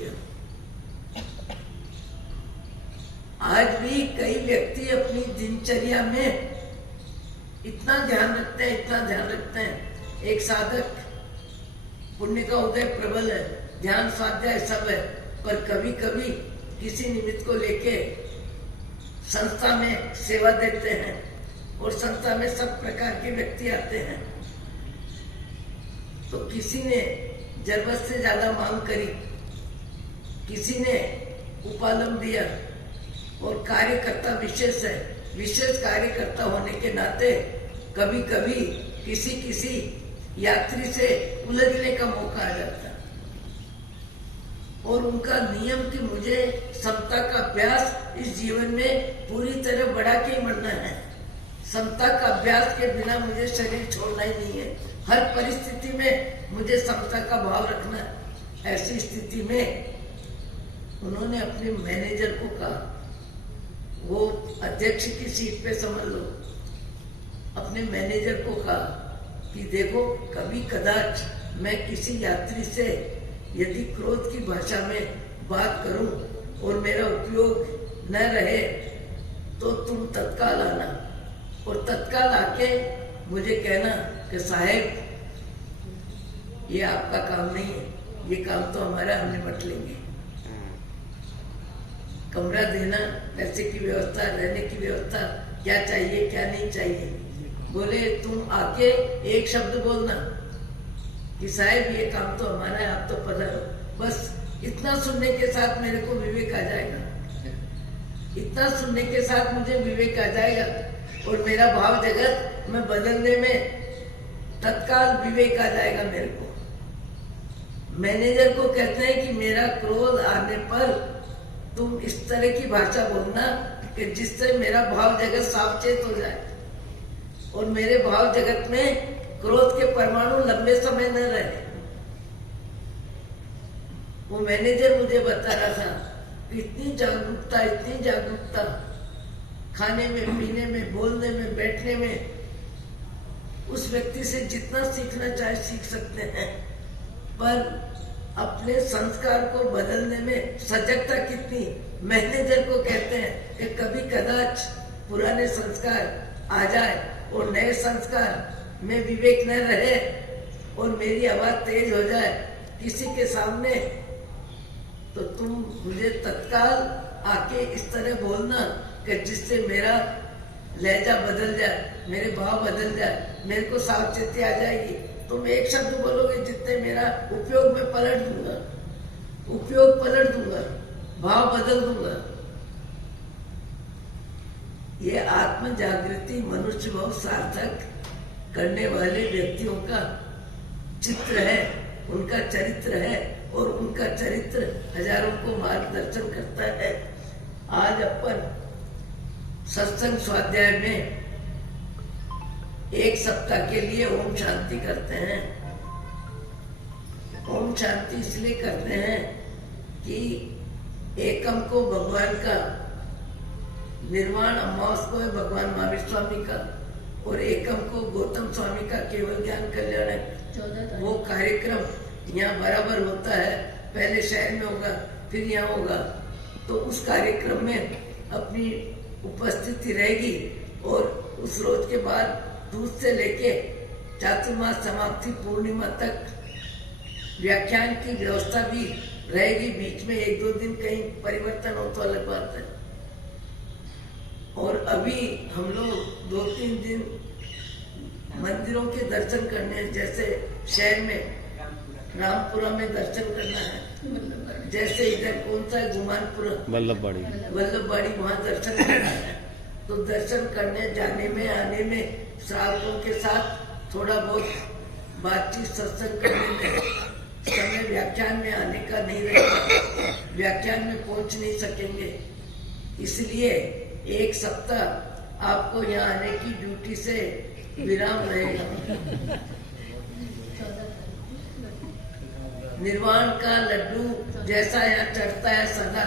आज भी कई व्यक्ति अपनी दिनचर्या में इतना ध्यान रखते हैं। एक साधक, पुण्य का उदय प्रबल है, ध्यान स्वाध्याय सब है, पर कभी कभी किसी निमित्त को लेके संस्था में सेवा देते हैं और संस्था में सब प्रकार के व्यक्ति आते हैं। तो किसी ने जरूरत से ज्यादा मांग करी, किसी ने उपालम दिया, और कार्यकर्ता विशेष है विशेष कार्यकर्ता होने के नाते कभी कभी किसी यात्री से उलझने का मौका आ जाता है। और उनका नियम कि मुझे समता का अभ्यास इस जीवन में पूरी तरह बढ़ा के ही मरना है। समता का अभ्यास के बिना मुझे शरीर छोड़ना ही नहीं है। हर परिस्थिति में मुझे समता का भाव रखना है। ऐसी स्थिति में उन्होंने अपने मैनेजर को कहा, वो अध्यक्ष की सीट पे समझ लो, अपने मैनेजर को कहा कि देखो कभी कदाच मैं किसी यात्री से यदि क्रोध की भाषा में बात करूं और मेरा उपयोग न रहे तो तुम तत्काल आना और तत्काल आके मुझे कहना कि साहेब ये आपका काम नहीं है, ये काम तो हमारा, हम निपट लेंगे। कमरा देना, पैसे की व्यवस्था, रहने की व्यवस्था, क्या चाहिए क्या नहीं चाहिए। बोले तुम आके एक शब्द बोलना कि साहब ये काम तो हमारा है, आप तो पधारो। बस इतना सुनने के साथ मेरे को विवेक आ जाएगा, इतना सुनने के साथ मुझे विवेक आ जाएगा और मेरा भाव जगत में बदलने में तत्काल विवेक आ जाएगा मेरे को। मैनेजर को कहते हैं कि मेरा क्रोध आने पर तुम इस तरह की भाषा बोलना कि जिससे मेरा भाव जगत सावचेत हो जाए और मेरे भाव जगत में क्रोध के परमाणु लंबे समय न रहे। वो मैनेजर मुझे बता रहा था कि इतनी जागरूकता खाने में, पीने में, बोलने में, बैठने में, उस व्यक्ति से जितना सीखना चाहे सीख सकते हैं, पर अपने संस्कार को बदलने में सजगता कितनी। मैनेजर को कहते हैं कि कभी कदाच पुराने संस्कार आ जाए और नए संस्कार में विवेक न रहे और मेरी आवाज तेज हो जाए किसी के सामने, तो तुम मुझे तत्काल आके इस तरह बोलना कि जिससे मेरा लहजा बदल जाए, मेरे भाव बदल जाए, मेरे को सावचेती आ जाएगी। तुम एक शब्द बोलोगे जितने मेरा उपयोग में पलट दूंगा, भाव बदल दूंगा। ये आत्म जागृति मनुष्य भाव सार्थक करने वाले व्यक्तियों का चित्र है, उनका चरित्र है और उनका चरित्र हजारों को मार्गदर्शन करता है। आज अपन सत्संग स्वाध्याय में एक सप्ताह के लिए ओम शांति करते हैं। ओम शांति इसलिए करते हैं कि एकम को भगवान का निर्वाण अमावस को है, भगवान महावीर स्वामी का, और एकम को गौतम स्वामी का केवल ज्ञान कल्याण है। वो कार्यक्रम यहाँ बराबर होता है, पहले शहर में होगा फिर यहाँ होगा। तो उस कार्यक्रम में अपनी उपस्थिति रहेगी और उस रोज के बाद दूध से लेके चातुर्मास समाप्ति पूर्णिमा तक व्याख्यान की व्यवस्था भी रहेगी। बीच में 1-2 दिन कहीं परिवर्तन हो तो अलग बात है। और अभी हम लोग 2-3 दिन मंदिरों के दर्शन करने, जैसे शहर में रामपुरा में दर्शन करना है, जैसे इधर कौन सा है गुमानपुरा, वल्लभबाड़ी, वहाँ दर्शन करना है। तो दर्शन करने जाने में, आने में, श्रावकों के साथ थोड़ा बहुत बातचीत सत्संग करने में समय व्याख्यान में आने का नहीं रहेगा, व्याख्यान में पहुंच नहीं सकेंगे। इसलिए एक सप्ताह आपको यहाँ आने की ड्यूटी से विराम रहेगा। निर्वाण का लड्डू जैसा यहाँ चढ़ता है सदा,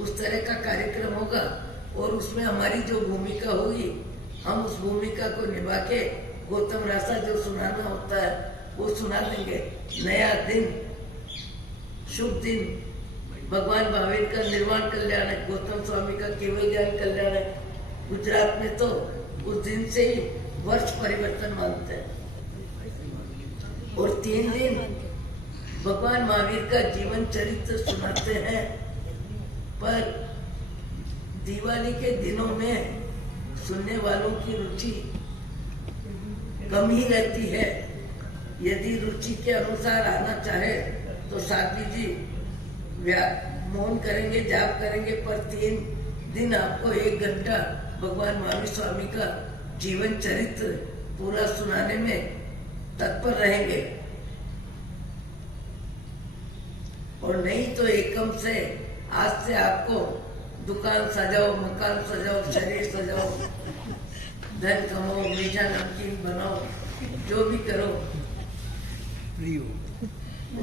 उस तरह का कार्यक्रम होगा और उसमें हमारी जो भूमिका होगी, हम उस भूमिका को निभा के गौतम रासा जो सुनाना होता है वो सुना देंगे। नया दिन, शुभ दिन, भगवान महावीर का निर्वाण कल्याण है, गौतम स्वामी का केवल ज्ञान कल्याण है। गुजरात में तो उस दिन से ही वर्ष परिवर्तन मानते हैं। और 3 दिन भगवान महावीर का जीवन चरित्र सुनाते हैं। पर दिवाली के दिनों में सुनने वालों की रुचि कम ही रहती है। यदि रुचि के अनुसार आना चाहे तो साथी जी मौन करेंगे, जाप करेंगे, पर 3 दिन आपको 1 घंटा भगवान महावीर स्वामी का जीवन चरित्र पूरा सुनाने में तत्पर रहेंगे। और नहीं तो एकम से आज से आपको दुकान सजाओ, मकान सजाओ, शरीर सजाओ, धन कमाओ, मीठा नमकीन बनाओ, जो भी करो,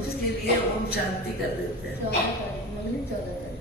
उसके लिए ओम शांति कर देते हैं। 14 तारीख, 14 तारीख।